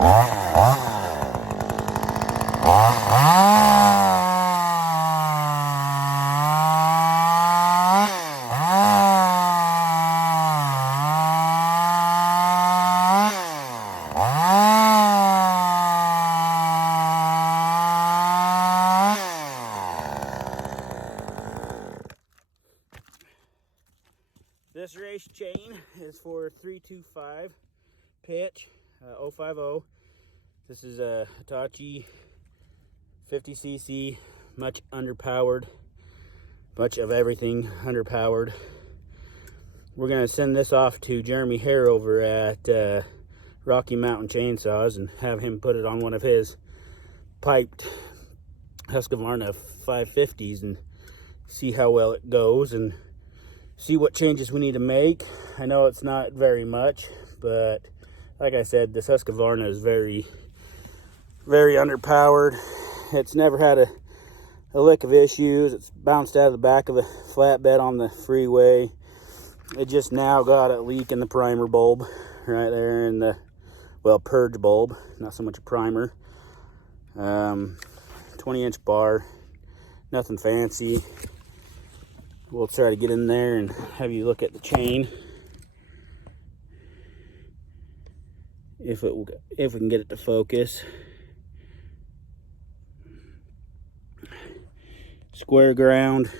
This race chain is for 325 pitch 050. This is a Hitachi 50cc, much underpowered, much of everything underpowered. We're going to send this off to Jeremy Hare over at Rocky Mountain Chainsaws and have him put it on one of his piped Husqvarna 550s and see how well it goes and see what changes we need to make. I know it's not very much, but like I said, this Husqvarna is very, very underpowered. It's never had a lick of issues. It's bounced out of the back of a flatbed on the freeway. It just now got a leak in the primer bulb right there in the, well, purge bulb, not so much a primer. 20-inch bar, nothing fancy. We'll try to get in there and have you look at the chain. If we can get it to focus. Square ground.